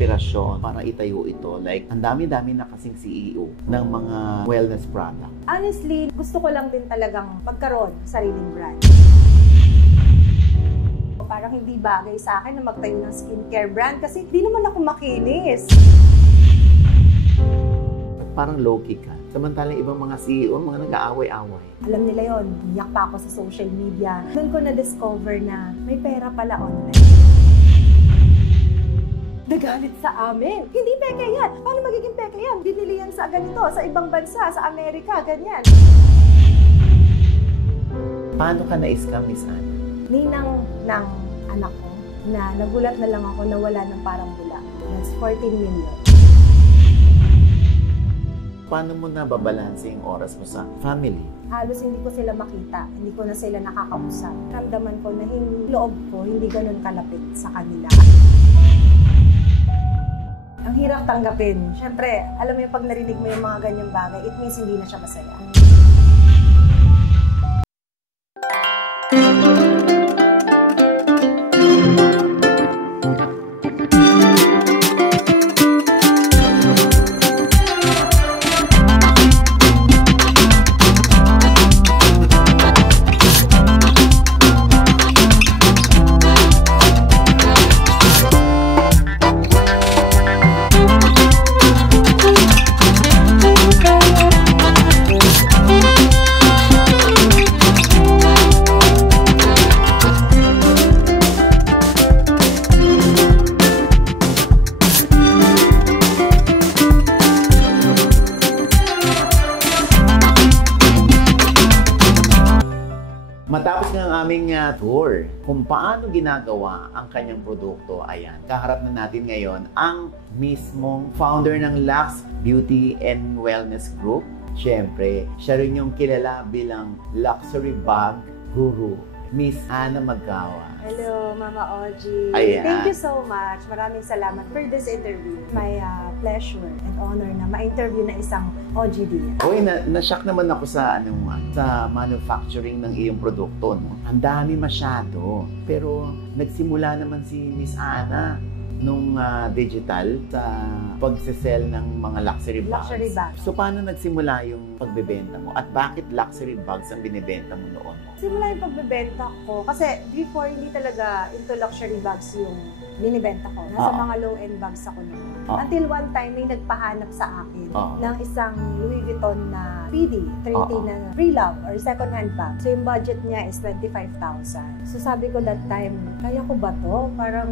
inspirasyon para itayo ito? Like, ang dami-dami na kasing CEO ng mga wellness product. Honestly, gusto ko lang din talagang magkaroon ng sariling brand. Parang hindi bagay sa akin na magtayo ng skincare brand kasi di naman ako makinis. Parang low-key ka. Samantalang ibang mga CEO, mga nag-aaway-away. Alam nila yon, iyak pa ako sa social media. Doon ko na-discover na may pera pala online. Nagalit sa amin. Hindi peke yan. Paano magiging peke yan? Binili yan sa ganito, sa ibang bansa, sa Amerika, ganyan. Paano ka na-scam, Miss Ana? Ninang ng anak ko na nagulat na lang ako na wala ng parang bula. That's 14 million. Paano mo na babalanse yung oras mo sa family? Halos hindi ko sila makita, hindi ko na sila nakakausap. Ramdaman ko na yung loob ko hindi ganun kalapit sa kanila. Ang hirap tanggapin. Siyempre, alam mo yung pag narinig mo yung mga ganyang bagay, it means hindi na siya masaya. Matapos ng aming tour, kung paano ginagawa ang kanyang produkto, ayan, kaharap na natin ngayon ang mismong founder ng Lux Beauty and Wellness Group. Siyempre, siya rin yung kilala bilang luxury bag guru, Miss Ana Magawa. Hello, Mama Oji. Ayan. Thank you so much. Maraming salamat for this interview. My pleasure and honor na ma-interview na isang OGD. Uy, na-shock naman ako sa sa manufacturing ng iyong produkto, no? Ang dami masyado. Pero nagsimula naman si Miss Ana nung digital sa pagsisell ng mga luxury bags. Luxury bags. So, paano nagsimula yung pagbebenta mo? At bakit luxury bags ang binibenta mo noon? Simula yung pagbebenta ko, kasi before hindi talaga into luxury bags yung binibenta ko. Nasa mga low-end bags ako noon. Until one time, may nagpahanap sa akin ng isang Louis Vuitton na PD, 3T na pre-love or second-hand bag. So yung budget niya is 25,000. So sabi ko that time, kaya ko ba to? Parang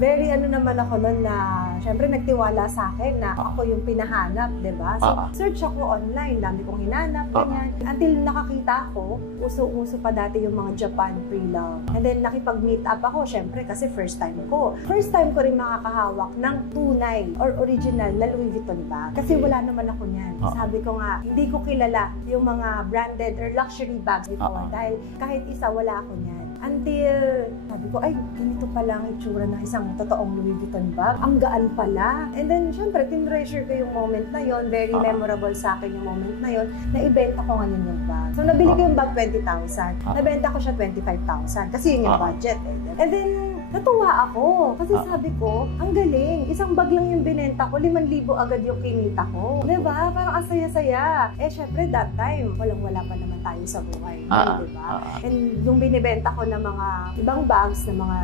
very naman ako noon na syempre nagtiwala sa akin na ako yung pinahanap, diba? So search ako online, dami kong hinanap, ganyan. Until nakakita ako, uso-uso pa dati yung mga Japan pre-love. And then nakipag-meet up ako, syempre kasi first time ko. First time ko rin makakahawak ng tunay or original na Louis Vuitton bag. Kasi wala naman ako niyan. Sabi ko nga, hindi ko kilala yung mga branded or luxury bags before dahil kahit isa wala ako niyan. Until, sabi ko, ay, ganito pala ang itsura ng isang totoong Louis Vuitton bag. Ang gaan pala. And then, syempre, tinreasure ko yung moment na yon. Very memorable sa akin yung moment na yon. Naibenta ko ngayon yung bag. So, nabili ko yung bag 20,000. Nabenta ko siya 25,000. Kasi yun yung budget. And then, natuwa ako. Kasi sabi ko, ang galing. Isang bag lang yung binenta ko, 5,000 agad yung kinita ko. Diba? Parang ang saya-saya. Eh, syempre, that time, walang-wala pa naman tayo sa buhay. Diba? And yung binibenta ko na mga ibang bags, na mga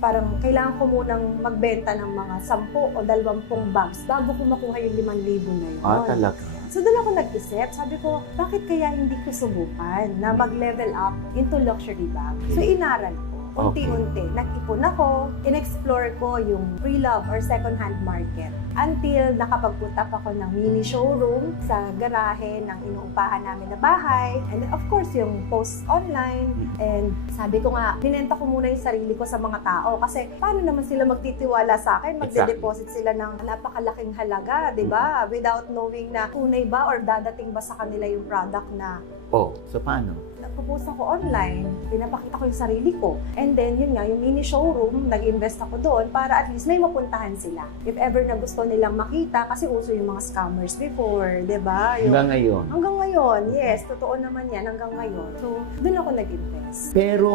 parang kailangan ko munang magbenta ng mga 10 o 20 bags bago ko makuha yung 5,000 na yun. Talaga? So doon ako nag-isip, sabi ko, bakit kaya hindi ko subukan na mag-level up into luxury bag? So inaral ko. Unti-unti, nag-ipon ako, in-explore ko yung pre-love or second-hand market until nakapag-put up ako ng mini showroom sa garahe ng inuupahan namin na bahay. And of course, yung post online. And sabi ko nga, binenta ko muna yung sarili ko sa mga tao kasi paano naman sila magtitiwala sa akin? Magde-deposit sila ng napakalaking halaga, di ba? Without knowing na tunay ba or dadating ba sa kanila yung product na so paano? Nagpo-post ako online, pinapakita ko yung sarili ko. And then, yun nga, yung mini showroom, nag-invest ako doon para at least may mapuntahan sila. If ever na gusto nilang makita, kasi uso yung mga scammers before, di ba? Hanggang ngayon? Hanggang ngayon, yes. Totoo naman yan, hanggang ngayon. So, doon ako nag-invest. Pero,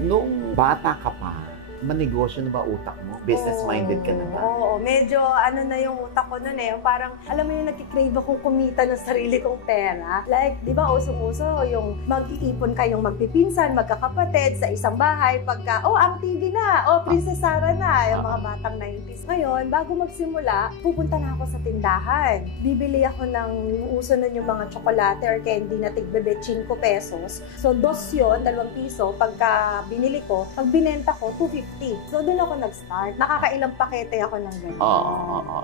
nung bata ka pa, manegosyo na ba utak mo? Business-minded ka na ba? Oo, medyo ano na yung utak ko nun eh. Parang, alam mo yung nagkikrave akong kumita ng sarili kong pera. Like, di ba, usong-uso yung mag-iipon kayong magpipinsan, magkakapatid sa isang bahay. Pagka, ang TV na, Princess Sarah na, yung mga batang 90s. Ngayon, bago magsimula, pupunta na ako sa tindahan. Bibili ako ng uso nun yung mga tsokolate or candy na tigbebe 5 pesos. So, dos yun, 2 piso. Pagka binili ko, pag binenta ko, 250. So, doon ako nag-start. Nakakailang pakete ako ng ganyan.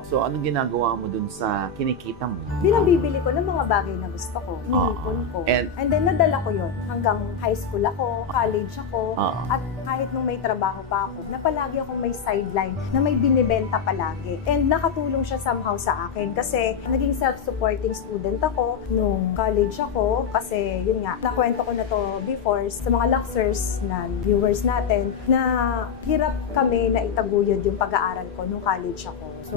So, anong ginagawa mo dun sa kinikita mo? Binabibili ko ng mga bagay na gusto ko. Iniipon ko. And then, nadala ko yun. Hanggang high school ako, college ako, at kahit nung may trabaho pa ako, na palagi akong may sideline na may binibenta palagi. And nakatulong siya somehow sa akin kasi naging self-supporting student ako nung college ako kasi yun nga, nakwento ko na to before sa mga Luxers na viewers natin na hirap kami na itaguyod yung pag-aaral ko nung college ako. So,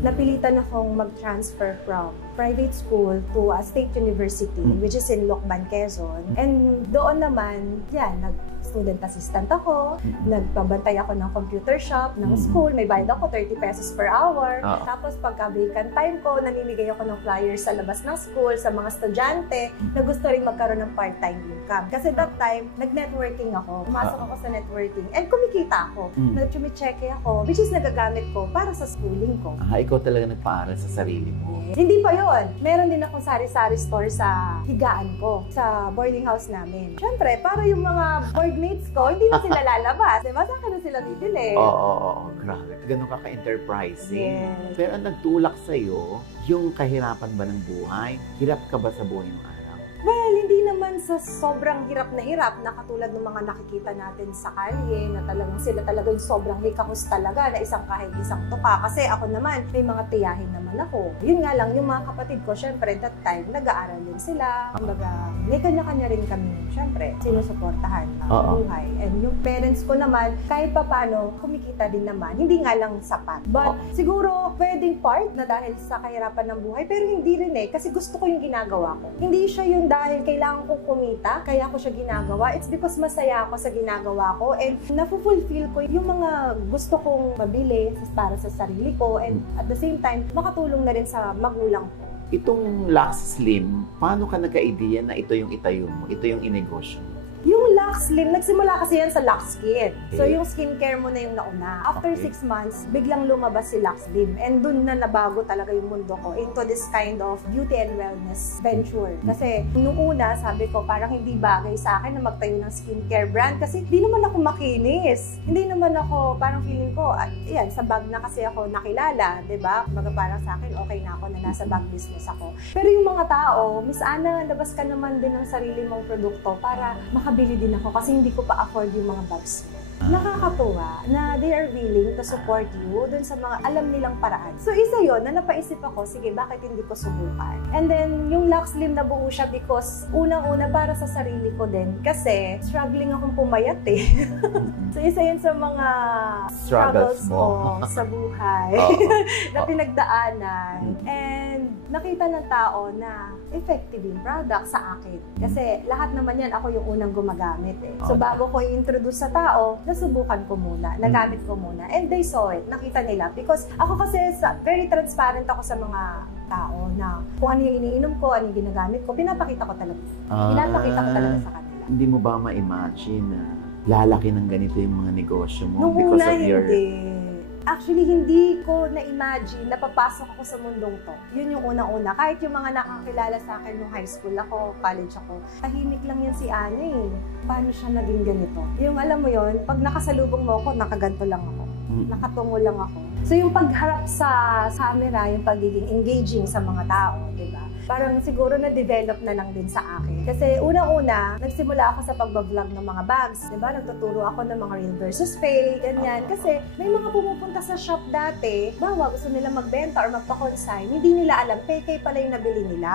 napilitan akong mag-transfer from private school to a state university, which is in Lokban, Quezon. And doon naman, nag-student assistant ako, nagpabantay ako ng computer shop, ng school, may bayad ako 30 pesos per hour. Tapos pagka-vacant time ko, namimigay ako ng flyers sa labas ng school, sa mga estudyante na gusto rin magkaroon ng part-time income. Kasi that time, nag-networking ako, pumasok ako sa networking, and kumikita ako. Nag-chumicheke ako, which is nagagamit ko para sa schooling ko. Ikaw talaga nagpaaral sa sarili mo? Hindi pa yun. Meron din akong sari-sari store sa higaan ko, sa boarding house namin. Siyempre, para yung mga boardmates ko, hindi na sila lalabas. Diba? Saan ka na sila bibili? Oo, grabe. Ganun ka ka-enterprising. Yes. Pero ang nagtulak sa'yo, yung kahirapan ba ng buhay? Hirap ka ba sa buhay ng araw? Well, hindi naman sa sobrang hirap na katulad ng mga nakikita natin sa kalye na talagang sila talaga yung sobrang hikahos talaga na isang kahit isang tuka. Kasi ako naman, may mga tiyahin naman ako. Yun nga lang, yung mga kapatid ko, syempre, that time, nag-aaral din sila. Kumbaga, may kanya-kanya rin kami, syempre, sinusuportahan ng buhay. And yung parents ko naman, kahit pa paano, kumikita din naman. Hindi nga lang sapat. But siguro, pwedeng part na dahil sa kahirapan ng buhay, pero hindi rin kasi gusto ko yung ginagawa ko. Hindi siya yung dahil kailangan kong kumita, kaya ko siya ginagawa. It's because masaya ako sa ginagawa ko and nafu-fulfill ko yung mga gusto kong mabili para sa sarili ko and at the same time, makatulong na rin sa magulang ko. Itong Lux Slim, paano ka nagka-idea na ito yung itayo mo, ito yung inegosyo mo? Yung Lux Slim, nagsimula kasi yan sa Lux Skin. So, yung skincare mo na yung nauna. After 6 months, biglang lumabas si Lux Slim. And dun na nabago talaga yung mundo ko into this kind of beauty and wellness venture. Kasi, nung una, sabi ko, parang hindi bagay sa akin na magtayo ng skincare brand. Kasi, hindi naman ako makinis. Hindi naman ako, parang feeling ko, sa bag na kasi ako nakilala, diba? Kumbaga parang sa akin, okay na ako na nasa bag business ako. Pero yung mga tao, Miss Ana, labas ka naman din ng sarili mong produkto para makabili din ako kasi hindi ko pa afford yung mga bags mo. Nakakatuwa na they are willing to support you dun sa mga alam nilang paraan. So, isa yon na napaisip ako, sige, bakit hindi ko subukan? And then, yung Lux Slim na buo siya because unang-una para sa sarili ko din kasi struggling akong pumayat So, isa yun sa mga struggles ko sa buhay na pinagdaanan. And nakita ng tao na effective yung product sa akin. Kasi lahat naman yan, ako yung unang gumagamit So, bago ko i-introduce sa tao, nasubukan ko muna, nagamit ko muna. And they saw it, nakita nila. Because ako kasi, very transparent ako sa mga tao na kung ano yung iniinom ko, ano yung ginagamit ko, pinapakita ko talaga. Pinapakita ko talaga sa kanila. Hindi mo ba ma-imagine na lalaki ng ganito yung mga negosyo mo? Nung una, hindi. Actually, hindi ko na-imagine na papasok ako sa mundong to. Yun yung unang-una. Kahit yung mga nakakilala sa akin nung high school ako, college ako, tahimik lang yan si Ana Paano siya naging ganito? Yung alam mo yun, pag nakasalubong mo ako, nakaganto lang ako. Nakatungo lang ako. So yung pagharap sa camera, yung pagiging engaging sa mga tao, di ba? Parang siguro na-develop na lang din sa akin. Kasi unang-una, nagsimula ako sa pagbablog ng mga bags. Diba? Nagtuturo ako ng mga real versus fake, ganyan. Kasi may mga pumupunta sa shop dati, bawa gusto nila magbenta or magpa-consign, hindi nila alam, peke pala yung nabili nila.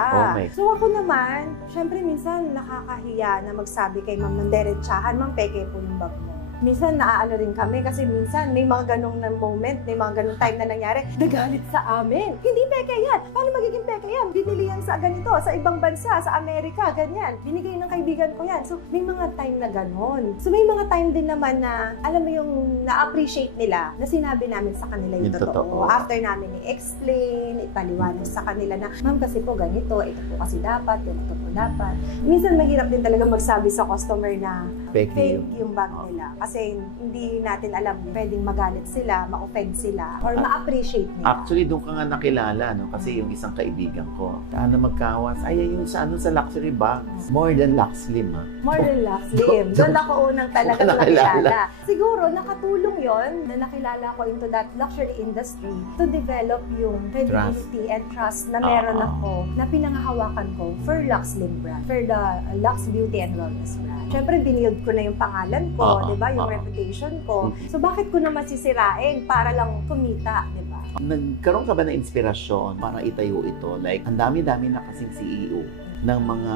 So ako naman, syempre minsan nakakahiya na magsabi kay ma'am ng derechahan, ma'am, peke po yung bag mo. minsan naaano rin kami kasi minsan may mga ganong na moment, may mga ganong time na nangyari, nagalit sa amin. Hindi peke yan. Paano magiging peke yan? Binili yan sa ganito, sa ibang bansa, sa Amerika, ganyan. Binigay ng kaibigan ko yan. So, may mga time na ganon. So, may mga time din naman na, alam mo yung na-appreciate nila na sinabi namin sa kanila yung totoo. After namin i-explain, ipaliwanag sa kanila na, ma'am kasi po ganito, ito po kasi dapat, ganito po dapat. Minsan mahirap din talaga magsabi sa customer na fake yung bag nila. Kasi hindi natin alam, pwedeng magalit sila, ma-offend sila, or ma-appreciate nila. Actually, doon ka nga nakilala, no? Kasi yung isang kaibigan ko, na magkawas, ay yung sa luxury bags. More than Luxlim, ha? More than Luxlim. Doon ako unang talaga nakilala. Siguro, nakatulong yon na nakilala ko into that luxury industry to develop yung credibility and trust na meron ako, na pinangahawakan ko for Luxlim brand, for the Lux Beauty and Wellness brand. Siyempre, binild ko na yung pangalan ko, di ba? Yung reputation ko. So, bakit ko naman sisirain para lang kumita, di ba? Nagkaroon ka ba ng inspirasyon para itayo ito? Like, ang dami-dami na kasing CEO ng mga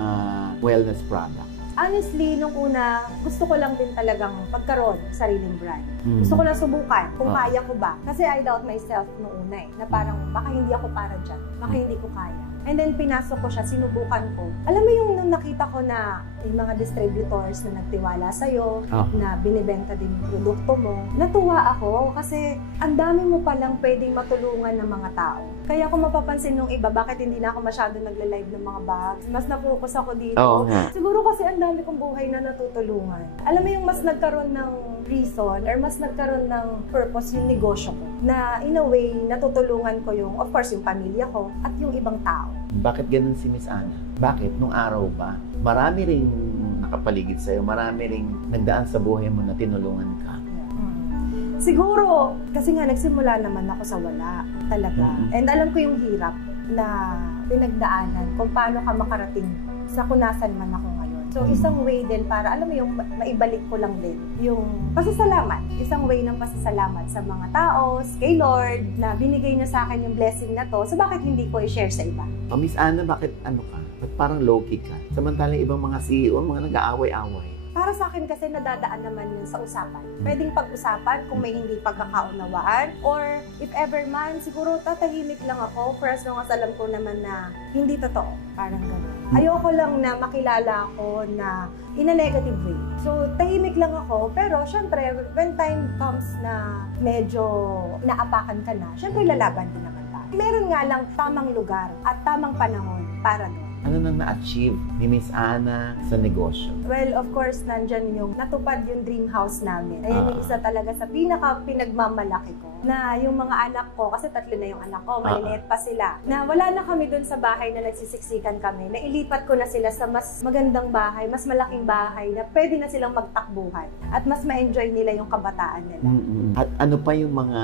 wellness product. Honestly, nung una, gusto ko lang din talagang pagkaroon sa sariling brand. Gusto ko lang subukan kung kaya ko ba. Kasi I doubt myself nung una na parang baka hindi ako para dyan. Baka hindi ko kaya. And then pinasok ko siya, sinubukan ko. Alam mo yung nung nakita ko na yung mga distributors na nagtiwala sa'yo, na binibenta din yung produkto mo, natuwa ako kasi ang dami mo palang pwedeng matulungan ng mga tao. Kaya kung mapapansin nung iba, bakit hindi na ako masyado nagla-live ng mga bags, mas na-focus ako dito. Siguro kasi ang dami kong buhay na natutulungan. Alam mo yung mas nagkaroon ng reason or mas nagkaroon ng purpose yung negosyo ko. Na in a way, natutulungan ko yung, of course, yung pamilya ko at yung ibang tao. Bakit ganun si Miss Ana? Bakit? Nung araw ba? Marami ring nakapaligid sa'yo, marami ring nagdaan sa buhay mo na tinulungan ka. Siguro, kasi nga nagsimula naman ako sa wala talaga. And alam ko yung hirap na pinagdaanan kung paano ka makarating sa kung nasan man ako ngayon. So, isang way din para, alam mo yung maibalik ko lang din yung pasasalamat. Isang way ng pasasalamat sa mga tao, kay Lord, na binigay niya sa akin yung blessing na to. So, bakit hindi ko i-share sa iba? Miss Ana, bakit ano ka? Ba't parang low-key ka? Samantalang ibang mga CEO, mga nag-aaway-aaway. Para sa akin kasi nadadaan naman yun sa usapan. Pwedeng pag-usapan kung may hindi pagkakaunawaan, or if ever man, siguro tatahimik lang ako for as long as alam ko naman na hindi totoo. Parang gano'n. Ayoko lang na makilala ako na in a negative way. So, tahimik lang ako, pero syempre, when time comes na medyo naapakan ka na, syempre lalaban din naman tayo. Meron nga lang tamang lugar at tamang panahon para doon. Ano nang na-achieve ni Miss Ana sa negosyo? Well, of course, nandyan yung natupad yung dream house namin. Ayan yung isa talaga sa pinagmamalaki ko. Na yung mga anak ko, kasi 3 na yung anak ko, maliliit pa sila. Na wala na kami dun sa bahay na nagsisiksikan kami. Nailipat ko na sila sa mas magandang bahay, mas malaking bahay na pwede na silang magtakbuhan. At mas ma-enjoy nila yung kabataan nila. At ano pa yung mga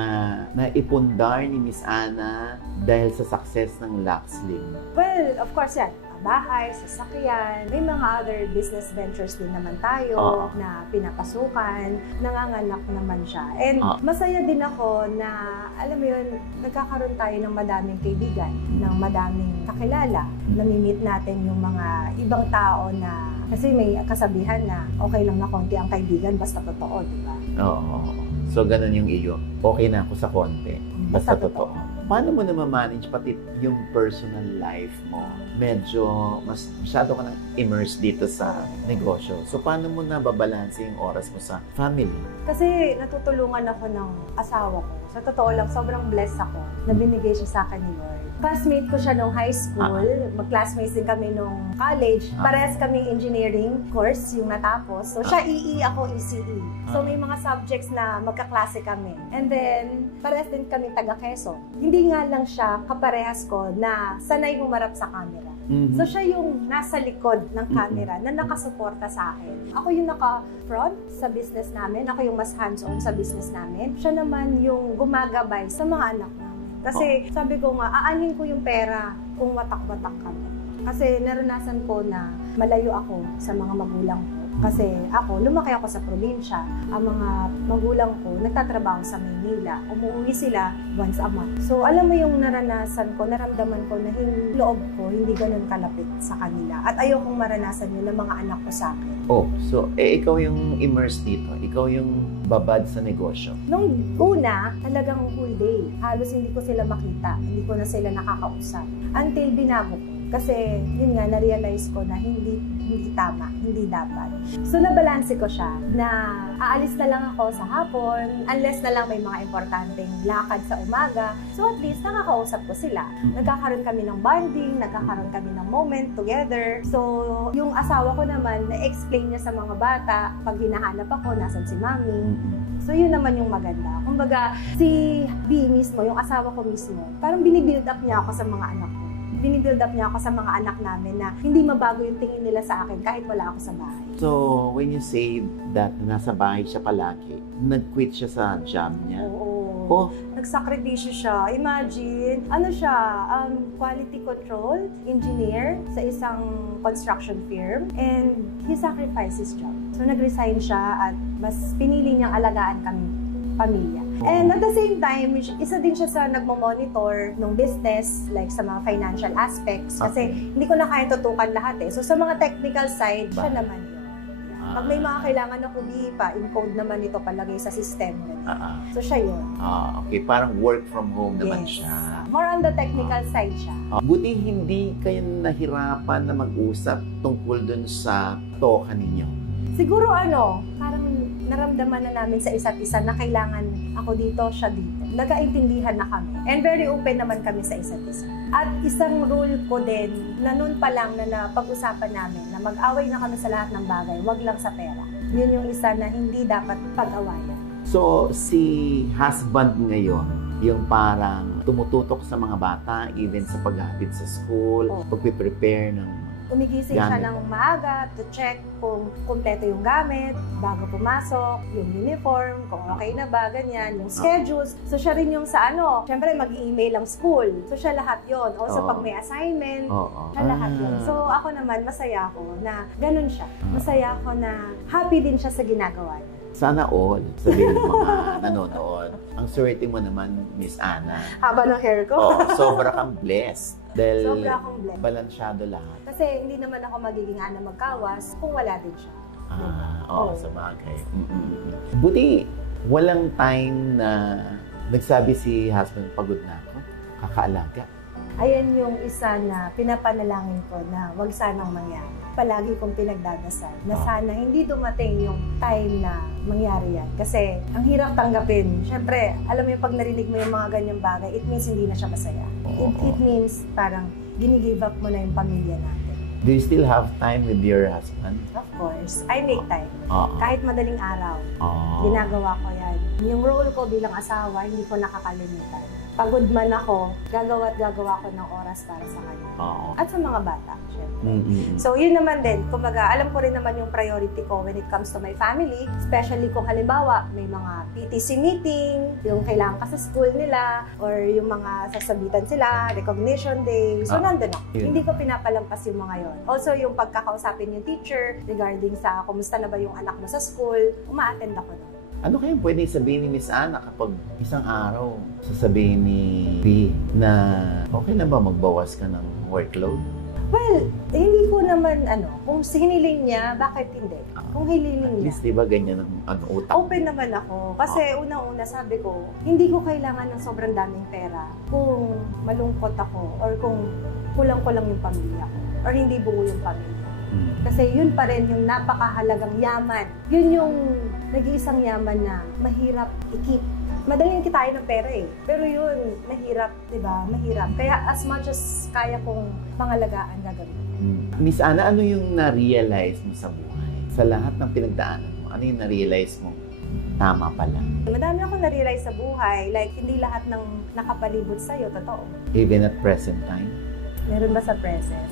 naipundar ni Miss Ana dahil sa success ng Luxlim? Well, of course yan. Bahay, sasakyan, may mga other business ventures din naman tayo na pinapasukan, nanganganak naman siya. And masaya din ako na, alam mo yun, nagkakaroon tayo ng madaming kaibigan, ng madaming kakilala. Nami-meet natin yung mga ibang tao na, kasi may kasabihan na okay lang na konti ang kaibigan, basta totoo, di ba? Oo. So, ganun yung iyo. Okay na ako sa konti, basta totoo. Paano mo na ma-manage pati yung personal life mo? Medyo masyado ka nang immersed dito sa negosyo. So, paano mo na babalanse yung oras mo sa family? Kasi natutulungan ako ng asawa ko. Sa totoo lang, sobrang blessed ako na binigay siya sa akin ni Lord. Classmate ko siya nung high school. Mag-classmates din kami nung college. Parehas kaming engineering course yung natapos. So, siya EE, ako ECE. So, may mga subjects na magkaklase kami. And then, parehas din kami taga-Quezon. Hindi nga lang siya kaparehas ko na sanay humarap sa camera. So, siya yung nasa likod ng camera na nakasuporta sa akin. Ako yung naka-front sa business namin. Ako yung mas hands-on sa business namin. Siya naman yung gumagabay sa mga anak namin. Kasi sabi ko nga, aanhin ko yung pera kung watak-watak kami. Kasi naranasan ko na malayo ako sa mga magulang ko. Kasi lumaki ako sa probinsya. Ang mga magulang ko, nagtatrabaho sa Maynila. Umuwi sila once a month. So, alam mo yung naranasan ko, naramdaman ko na yung loob ko, hindi ganun kalapit sa kanila. At ayokong maranasan yun ng mga anak ko sa akin. Oh, so ikaw yung immersed dito. Ikaw yung babad sa negosyo. Nung una, talagang whole day. Halos hindi ko sila makita. Hindi ko na sila nakakausap. Until binago ko. Kasi, yun nga, na-realize ko na hindi tama, hindi dapat. So, nabalanse ko siya na aalis na lang ako sa hapon, unless na lang may mga importanteng lakad sa umaga. So, at least, nakakausap ko sila. Nagkakaroon kami ng bonding, nagkakaroon kami ng moment together. So, yung asawa ko naman, na-explain niya sa mga bata, pag hinahanap ako, nasan si mami. So, yun naman yung maganda. Kumbaga, si B mismo, yung asawa ko mismo, parang binibuild up niya ako sa mga anak ko. Binibuild up niya ako sa mga anak namin na hindi mabago yung tingin nila sa akin kahit wala ako sa bahay. So, when you say that nasa bahay siya palagi, nag-quit siya sa job niya? Oo. Oh. Nagsakripisyo siya. Imagine, siya, quality control engineer sa isang construction firm, and he sacrificed his job. So, nag-resign siya at mas pinili niyang alagaan kami pamilya. And at the same time, isa din siya sa nagmo-monitor ng business, like sa mga financial aspects. Kasi hindi ko na kaya tutukan lahat eh. So sa mga technical side, siya naman yun. Pag may mga kailangan na kumipa, encode naman ito palagay sa system. So siya yun. Okay, parang work from home naman siya. More on the technical side siya. Buti hindi kayo nahirapan na mag-usap tungkol dun sa toka ninyo. Siguro parang naramdaman na namin sa isa't isa na kailangan ako dito, siya dito. Nagkaintindihan na kami. And very open naman kami sa isa't isa. At isang rule ko din, na noon pa lang na napag-usapan namin, na mag-away na kami sa lahat ng bagay, wag lang sa pera. Yun yung isa na hindi dapat pag-awayan. So, si husband ngayon, yung parang tumututok sa mga bata, even sa paghatid sa school, pagpiprepare ng Gumigising siya ng maaga to check kung kumpleto yung gamit, bago pumasok, yung uniform, kung okay na ba, ganyan, yung schedules. So siya rin yung sa syempre mag-email ang school. So siya lahat yon. Also pag may assignment, siya lahat yon. So ako naman, masaya ako na ganun siya. Masaya ako na happy din siya sa ginagawa niya. Sana all, sabihin ng mga nanonood. Ang swerte mo naman, Miss Ana. Haba ng hair ko. Sobra kang blessed. Dahil sobra akong blessed. Balansyado lahat. Kasi hindi naman ako magiging Ana magkawas kung wala din siya. Sa bagay. Buti, walang time na nagsabi si husband, pagod na ako, kakaalaga. Ayan yung isa na pinapanalangin ko na wag sanang mangyari. Palagi kong pinagdadasal na sana hindi dumating yung time na mangyari yan. Kasi ang hirap tanggapin. Siyempre, alam mo yung pag narinig mo yung mga ganyang bagay, it means hindi na siya masaya. It means parang ginigive up mo na yung pamilya natin. Do you still have time with your husband? Of course. I make time. Kahit madaling araw, ginagawa ko yan. Yung role ko bilang asawa, hindi ko nakakalimutan. Pagod man ako, gagawa ko ng oras para sa kanya. At sa mga bata, syempre. So, yun naman din. Kumbaga, alam ko rin naman yung priority ko when it comes to my family. Especially kung halimbawa, may mga PTC meeting, yung kailangan ka sa school nila, or yung mga sasabitan sila, recognition day. So, nandun ako. Hindi ko pinapalampas yung mga yon. Also, yung pagkakausapin yung teacher regarding sa kumusta na ba yung anak mo sa school, uma-attend ako doon. Ano kaya pwede sabihin ni Miss Ana kapag isang araw sasabihin ni B na okay na ba magbawas ka ng workload? Well, hindi ko naman kung hiniling niya, bakit hindi? Kung hiniling niya. At least diba ganyan ang utak? Open naman ako. Kasi unang-una sabi ko, hindi ko kailangan ng sobrang daming pera kung malungkot ako or kung kulang-kulang yung pamilya ko or hindi buo yung pamilya. Kasi yun pa rin yung napakahalagang yaman. Yun yung nag-iisang yaman na mahirap i-keep. Madaling kitain ng pera eh. Pero yun, mahirap, di ba? Mahirap. Kaya as much as kaya kong pangalagaan, gagawin. Miss Ana, ano yung na-realize mo sa buhay? Sa lahat ng pinagdaanan mo, ano yung na-realize mo? Tama pala. Madami akong na-realize sa buhay. Like, hindi lahat ng nakapalibot sa'yo, totoo. Even at present time? Meron ba sa present?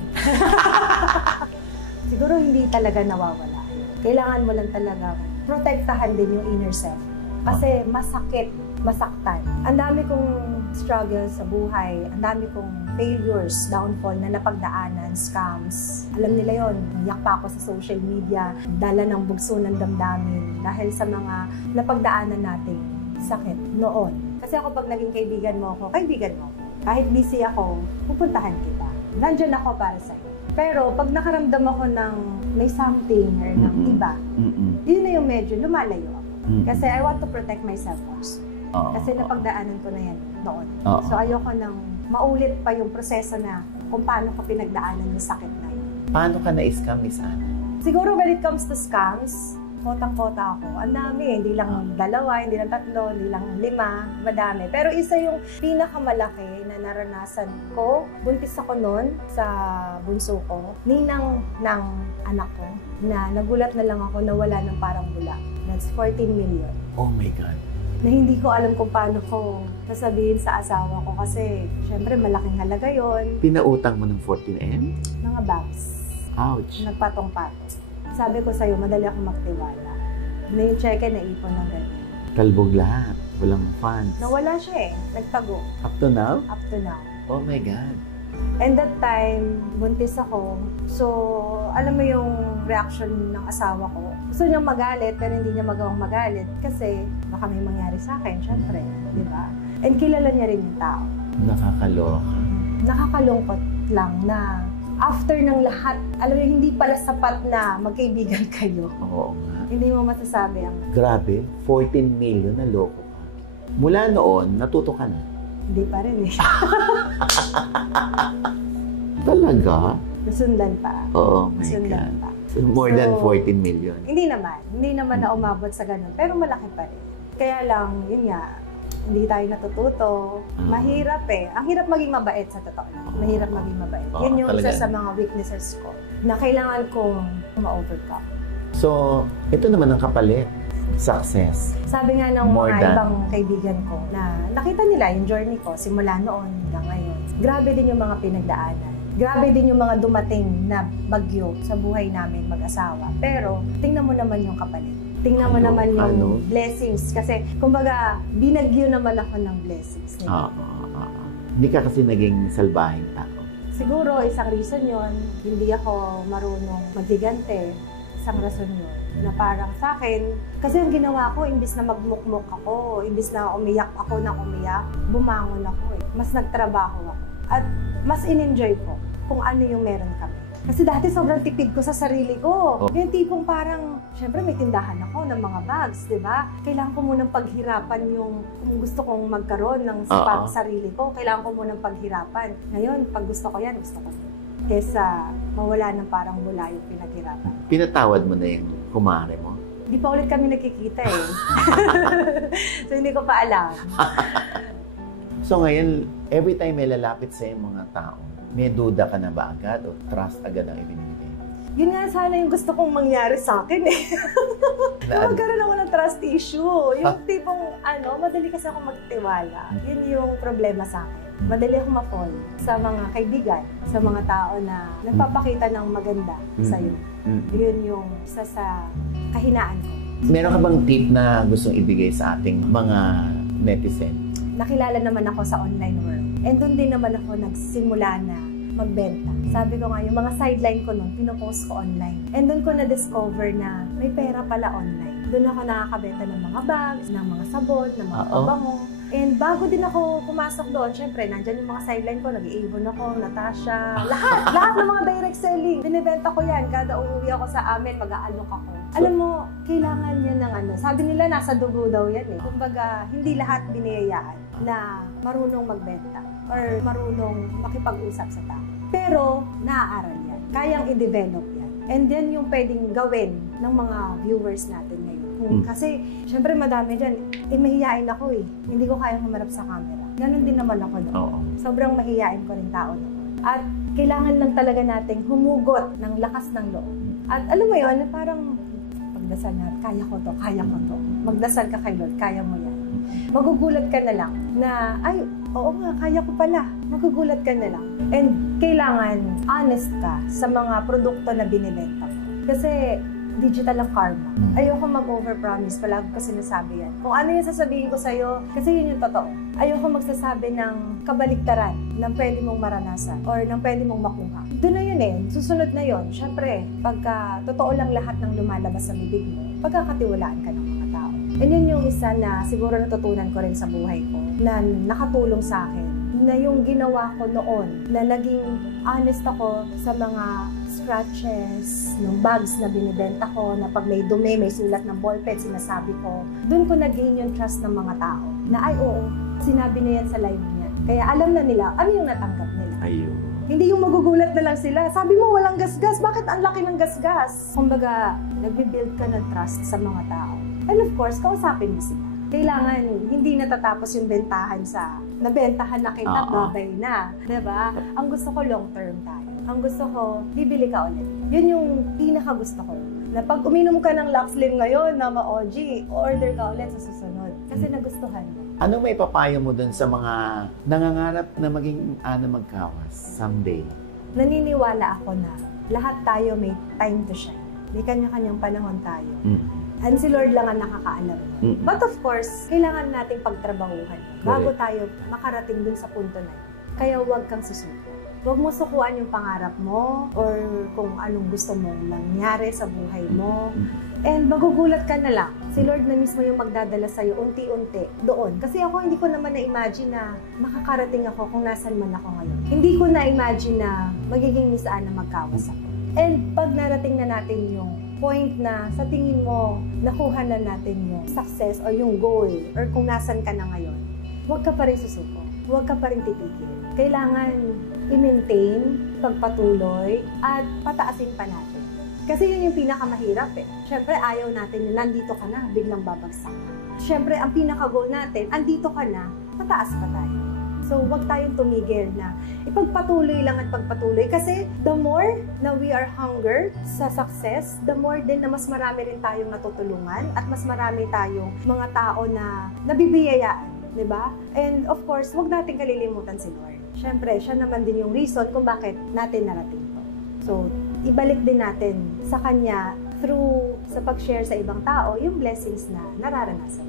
Siguro hindi talaga nawawala. Kailangan mo lang talaga protektahan din yung inner self. Kasi masakit, masaktan. Ang dami kong struggles sa buhay, ang dami kong failures, downfall na napagdaanan, scams. Alam nila yon. Iyak pa ako sa social media, dala ng bugso ng damdamin dahil sa mga napagdaanan nating sakit noon. Kasi ako pag naging kaibigan mo ako. Kahit busy ako, pupuntahan kita. Nandyan ako para sa'yo. Pero pag nakaramdam ako ng may something or ng iba, yun na yung medyo lumalayo ako. Kasi I want to protect myself first. Kasi napagdaanan ko na yan noon. So ayoko nang maulit pa yung proseso na kung paano ko pinagdaanan yung sakit na yun. Paano ka na-scam, Miss Ana? Siguro when it comes to scams, kotang-kota ako. Ang dami, hindi lang 2, hindi lang 3, hindi lang 5, madami. Pero isa yung pinakamalaki na naranasan ko, buntis ako noon sa bunso ko, ninang ng anak ko, na nagulat na lang ako na wala ng parang bula. That's 14 million. Oh my God. Na hindi ko alam kung paano ko sasabihin sa asawa ko kasi syempre malaking halaga yon. Pinautang mo ng 14M? Mga bags. Ouch. Nagpatong-patong. Sabi ko sa'yo, madali akong magtiwala. Na yung cheque na ipon ng ganyan. Kalbog lahat. Walang funds. Nawala siya eh. Nagtago. Up to now? Up to now. Oh my God. And that time, buntis ako. So, alam mo yung reaction ng asawa ko. Gusto niyang magalit, pero hindi niya magawang magalit. Kasi baka may mangyari sa akin, syempre. Di ba? And kilala niya rin yung tao. Nakakaloka. Nakakalungkot lang na after ng lahat, alam mo, hindi pala sapat na magkaibigan kayo. Oo nga. Hindi mo masasabi ang... Grabe, 14 million na loko ka. Mula noon, natuto ka na. Hindi pa rin eh. Talaga? Nasundan pa. Oh my Nasundan God. pa. So, more than 14 million. Hindi naman. Hindi naman na umabot sa ganun. Pero malaki pa rin. Kaya lang, yun nga, hindi tayo natututo. Mahirap eh. Ang hirap maging mabait sa totoo lang. Mahirap maging mabait. Yun yung talaga. isa sa mga weaknesses ko na kailangan kong ma-overcome. So, ito naman ang kapalit. Success. Sabi nga ng More mga than. ibang kaibigan ko na nakita nila yung journey ko simula noon hanggang ngayon. Grabe din yung mga pinagdaanan. Grabe din yung mga dumating na bagyo sa buhay namin mag-asawa. Pero tingnan mo naman yung kapalit. Tingnan mo naman yung blessings. Kasi, kumbaga, binagyo naman ako ng blessings. Hindi ka kasi naging salbahing tao. Siguro, isang reason yun, hindi ako marunong maghigante. Isang rason yun. Na parang sa akin, kasi ang ginawa ko, imbis na magmukmuk ako, imbis na umiyak ako ng umiyak, bumangon ako eh. Mas nagtrabaho ako. At mas in-enjoy ko kung ano yung meron kami. Kasi dati sobrang tipid ko sa sarili ko. Yung tipong parang, syempre may tindahan ako ng mga bags, di ba? Kailangan ko munang paghirapan yung, kung gusto kong magkaroon ng sapat sa sarili ko, kailangan ko munang paghirapan. Ngayon, pag gusto ko yan, gusto ko yan. Kesa mawala ng parang mula yung pinaghirapan. Pinatawad mo na yung kumare mo? Hindi pa ulit kami nakikita eh. So hindi ko pa alam. So ngayon, every time may lalapit sa yung mga tao, may duda ka na ba agad o trust agad ang ibinibigay? Yun nga sana yung gusto kong mangyari sa akin eh. Magkaroon ako ng trust issue. Yung tipong, madali kasi ako magtiwala. Yun yung problema sa akin. Madali ako ma-fall sa mga kaibigan, sa mga tao na nagpapakita ng maganda sa'yo. Yun yung isa sa kahinaan ko. Meron ka bang tip na gustong ibigay sa ating mga netizen? Nakilala naman ako sa online world. And doon din naman ako nagsimula na magbenta. Sabi ko nga, yung mga sideline ko noon, pinopost ko online. And doon ko na-discover na may pera pala online. Doon ako nakakabenta ng mga bags, ng mga sabon, ng mga pabango. And bago din ako pumasok doon, syempre, nandyan yung mga sideline ko, nag-i-Avon ako, Natasha, lahat ng mga direct selling. Binibenta ko yan. Kada uuwi ako sa amin, mag-aalok ako. Alam mo, kailangan niya ng sabi nila nasa dugo daw yan eh. Kumbaga, hindi lahat biniyayaan na marunong magbenta or marunong makipag-usap sa tao. Pero, naaaral yan. Kayang i-develop yan. And then yung pwedeng gawin ng mga viewers natin ngayon. Kasi, syempre madami dyan. Mahihiyain ako eh. Hindi ko kayang humarap sa camera. Ganon din naman ako doon. Sobrang mahihiyain ko rin tao noon. At kailangan lang talaga nating humugot ng lakas ng loob. At alam mo yun, parang pagdasal na, kaya ko to, kaya ko to. Magdasal ka kay Lord, kaya mo yan. Magugulat ka na lang na, ay, oo nga, kaya ko pala. Magugulat ka na lang. And kailangan honest ka sa mga produkto na binibenta mo. Kasi digital ang karma. Ayoko mag-overpromise, palagi ko sinasabi yan. Kung ano yung sasabihin ko sa'yo, kasi yun yung totoo. Ayoko magsasabi ng kabaliktaran ng pwede mong maranasan or ng pwede mong makuha. Doon na yun susunod na yun. Siyempre, pagka totoo lang lahat ng lumalabas sa bibig mo, pagkakatiwalaan ka ng mga tao. And yun yung isa na siguro natutunan ko rin sa buhay ko na nakatulong sa akin. Na yung ginawa ko noon, na naging honest ako sa mga scratches, ng bags na binibenta ko, na pag may dumi, may sulat ng ballpen, sinasabi ko. Doon ko nag-gain yung trust ng mga tao. Na ay oo, sinabi na yan sa live niya. Kaya alam na nila, ano yung natanggap nila. Ayun. Hindi yung magugulat na lang sila. Sabi mo, walang gasgas. Bakit ang laki ng gasgas? Kumbaga, nagbibuild ka ng trust sa mga tao. And of course, kausapin mo sila. Kailangan hindi natatapos yung bentahan sa nabentahan na kita, babay na. Diba? Ang gusto ko long term tayo. Ang gusto ko, bibili ka ulit. Yun yung pinaka gusto ko. Na pag uminom ka ng Luxlim ngayon na ma-OG, order ka ulit sa susunod. Kasi nagustuhan mo. Ano may papayo mo dun sa mga nangangarap na maging magkawas someday? Naniniwala ako na lahat tayo may time to shine. May kanya-kanyang panahon tayo. And si Lord lang ang nakakaalam. But of course, kailangan nating pagtrabahuhan bago tayo makarating dun sa punto na yun. Kaya huwag kang susuko. Huwag mo sukuan yung pangarap mo or kung anong gusto mong mangyari sa buhay mo. And magugulat ka na lang. Si Lord na mismo yung magdadala sa'yo unti-unti doon. Kasi ako hindi ko naman na-imagine na makakarating ako kung nasan man ako ngayon. Hindi ko na-imagine na magiging Miss Anna magkawas ako. And pag narating na natin yung point na sa tingin mo nakuha na natin yung success or yung goal or kung nasan ka na ngayon, huwag ka pa rin susuko. Huwag ka pa rin titigil. Kailangan i-maintain, pagpatuloy, at pataasin pa natin. Kasi yun yung pinakamahirap Siyempre, ayaw natin na nandito ka na, biglang babagsak. Siyempre, ang pinaka-goal natin, andito ka na, pataas pa tayo. So, huwag tayong tumigil na ipagpatuloy lang at pagpatuloy. Kasi the more na we are hunger sa success, the more din na mas marami rin tayong natutulungan at mas marami tayong mga tao na nabibiyayaan. Diba? And of course, huwag natin kalilimutan si Lord. Siyempre, siya naman din yung reason kung bakit natin narating to. So, ibalik din natin sa Kanya through sa pag-share sa ibang tao yung blessings na nararanasan.